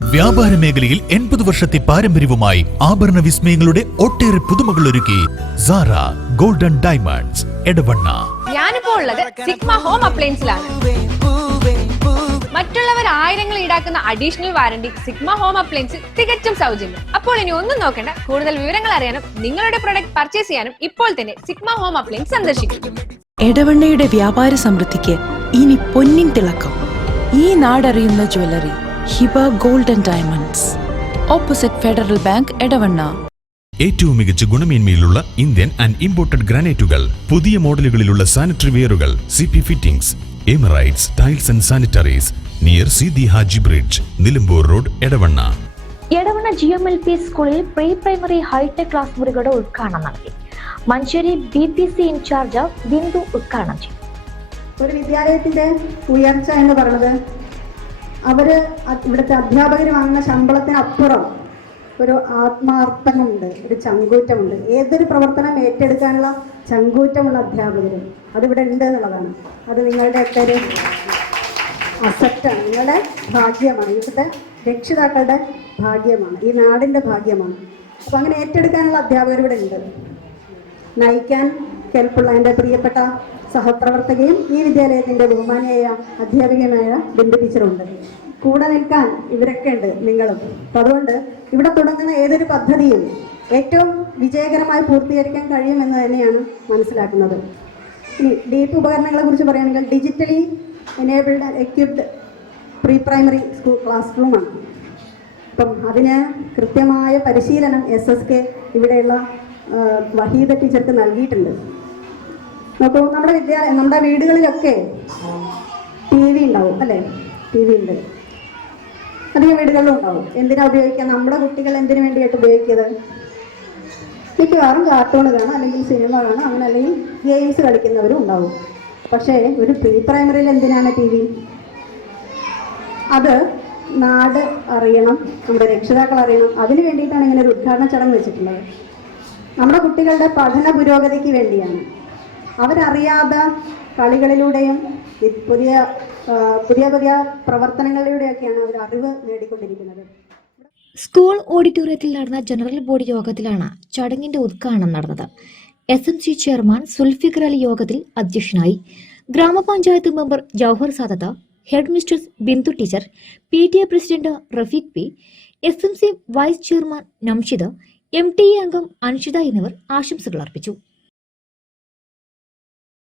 വ്യാപാര മേഖലയിൽ 80 വർഷത്തെ പാരമ്പര്യവുമായി ആഭരണ വിസ്മയങ്ങളുടെ ഒട്ടേറെ പുതുമകൾ ഒരുക്കി സാറ ഗോൾഡൻ ഡയമണ്ട്സ് എടവണ്ണ. ഞാനിപ്പോൾ ഉള്ളത് സിഗ്മ ഹോം അപ്ലയൻസിലാണ്. മറ്റുള്ളവർ ആയിരങ്ങൾ ഈടാക്കുന്ന അഡീഷണൽ വാറണ്ടി സിഗ്മ ഹോം അപ്ലയൻസിൽ തികച്ചും സൗജന്യം. അപ്പോൾ ഇനി ഒന്നും നോക്കേണ്ട, കൂടുതൽ വിവരങ്ങൾ അറിയാനും നിങ്ങളുടെ പ്രൊഡക്റ്റ് പർച്ചേസ് ചെയ്യാനും ഇപ്പോൾ തന്നെ സിഗ്മ ഹോം അപ്ലയൻസ് സന്ദർശിക്കും. എടവണ്ണയുടെ വ്യാപാര സമൃദ്ധിക്ക് ഇനി പൊന്നിൻ തിളക്കം. ഈ നാടറിയുന്ന jewellery Hiba golden diamonds, opposite federal bank, Edavanna. ഏറ്റവും മികച്ച ഗുണമേന്മയിലുള്ള ഇന്ത്യൻ ആൻഡ് ഇമ്പോർട്ടഡ് ഗ്രാനൈറ്റുകൾ, പുതിയ മോഡലുകളിലുള്ള സാനിറ്ററി വെയറുകൾ, CP fittings, emirates tiles and sanitaries, near Sidhi Haji bridge, Nilambur road, Edavanna. Edavanna GMLP സ്കൂളിൽ പ്രീ പ്രൈമറി ഹൈടെക് ക്ലാസ് മുറികളുടെ ഉദ്ഘാടനം നടത്തി. മഞ്ചേരി BPC ഇൻചാർജ് ബിന്ദു ഉദ്ഘാടനം ചെയ്തു. ഒരു വിദ്യാലയത്തിന്റെ ഉയർച്ച എന്ന് പറയുന്നത് അവര് ഇവിടുത്തെ അധ്യാപകർ വാങ്ങുന്ന ശമ്പളത്തിനപ്പുറം ഒരു ആത്മാർത്ഥമുണ്ട്, ഒരു ചങ്കൂറ്റമുണ്ട്. ഏതൊരു പ്രവർത്തനം ഏറ്റെടുക്കാനുള്ള ചങ്കൂറ്റമുള്ള അധ്യാപകരും അതിവിടെ ഉണ്ട് എന്നുള്ളതാണ്. അത് നിങ്ങളുടെയൊക്കെ ഒരു അസറ്റാണ്, നിങ്ങളുടെ ഭാഗ്യമാണ്, ഇവിടുത്തെ രക്ഷിതാക്കളുടെ ഭാഗ്യമാണ്, ഈ നാടിൻ്റെ ഭാഗ്യമാണ്. അപ്പോൾ അങ്ങനെ ഏറ്റെടുക്കാനുള്ള അധ്യാപകർ ഇവിടെ ഉണ്ട്. നയിക്കാൻ കെൽപ്പുള്ള എൻ്റെ പ്രിയപ്പെട്ട സഹപ്രവർത്തകയും ഈ വിദ്യാലയത്തിൻ്റെ ബഹുമാനിയായ അധ്യാപികയുമായ ബിന്ദു ടീച്ചറുണ്ട്. കൂടെ നിൽക്കാൻ ഇവരൊക്കെ ഉണ്ട്, നിങ്ങളും. അപ്പം അതുകൊണ്ട് ഇവിടെ തുടങ്ങുന്ന ഏതൊരു പദ്ധതിയും ഏറ്റവും വിജയകരമായി പൂർത്തീകരിക്കാൻ കഴിയുമെന്ന് തന്നെയാണ് മനസ്സിലാക്കുന്നത്. ഇനി ഡീപ്പ് ഉപകരണങ്ങളെ കുറിച്ച് പറയുകയാണെങ്കിൽ digitally enabled and equipped pre primary school class റൂമാണ്. അപ്പം അതിന് കൃത്യമായ പരിശീലനം SSK ഇവിടെയുള്ള വഹീദ ടീച്ചർക്ക് നൽകിയിട്ടുണ്ട്. നോക്കൂ, നമ്മുടെ വീടുകളിലൊക്കെ TV ഉണ്ടാവും അല്ലേ? TV ഉണ്ട്, അധികം വീടുകളിലും ഉണ്ടാവും. എന്തിനാ ഉപയോഗിക്കുക? നമ്മുടെ കുട്ടികൾ എന്തിനു വേണ്ടിയിട്ട് ഉപയോഗിക്കുന്നത്? മിക്കവാറും കാർട്ടൂൺ കാണാം, അല്ലെങ്കിൽ സിനിമ കാണാം, അങ്ങനെ അല്ലെങ്കിൽ ഗെയിംസ് കളിക്കുന്നവരും ഉണ്ടാവും. പക്ഷേ ഒരു പ്രീ പ്രൈമറിയിൽ എന്തിനാണ് TV? അത് നാട് അറിയണം, നമ്മുടെ രക്ഷിതാക്കൾ അറിയണം. അതിനു വേണ്ടിയിട്ടാണ് ഇങ്ങനെ ഒരു ഉദ്ഘാടന ചടങ്ങ് വെച്ചിട്ടുള്ളത്. നമ്മുടെ കുട്ടികളുടെ പഠന പുരോഗതിക്ക് വേണ്ടിയാണ്. അവരറിയാതെ കളികളിലൂടെയും പുതിയ പുതിയ പ്രവർത്തനങ്ങളിലൂടെയൊക്കെയാണ് അവർ അറിവ് നേടിക്കൊണ്ടിരിക്കുന്നത്. സ്കൂൾ ഓഡിറ്റോറിയത്തിൽ നടന്ന ജനറൽ ബോഡി യോഗത്തിലാണ് ചടങ്ങിന്റെ ഉദ്ഘാടനം നടന്നത്. SMC ചെയർമാൻ സുൽഫിഖർ അലി യോഗത്തിൽ അധ്യക്ഷനായി. Grama panchayat member Jouhar Saadath, head mistress Bindu teacher, PTA president Rafeeq P, SMC vice chairman Namshida, MTA അംഗം അൻഷിത എന്നിവർ ആശംസകൾ അർപ്പിച്ചു.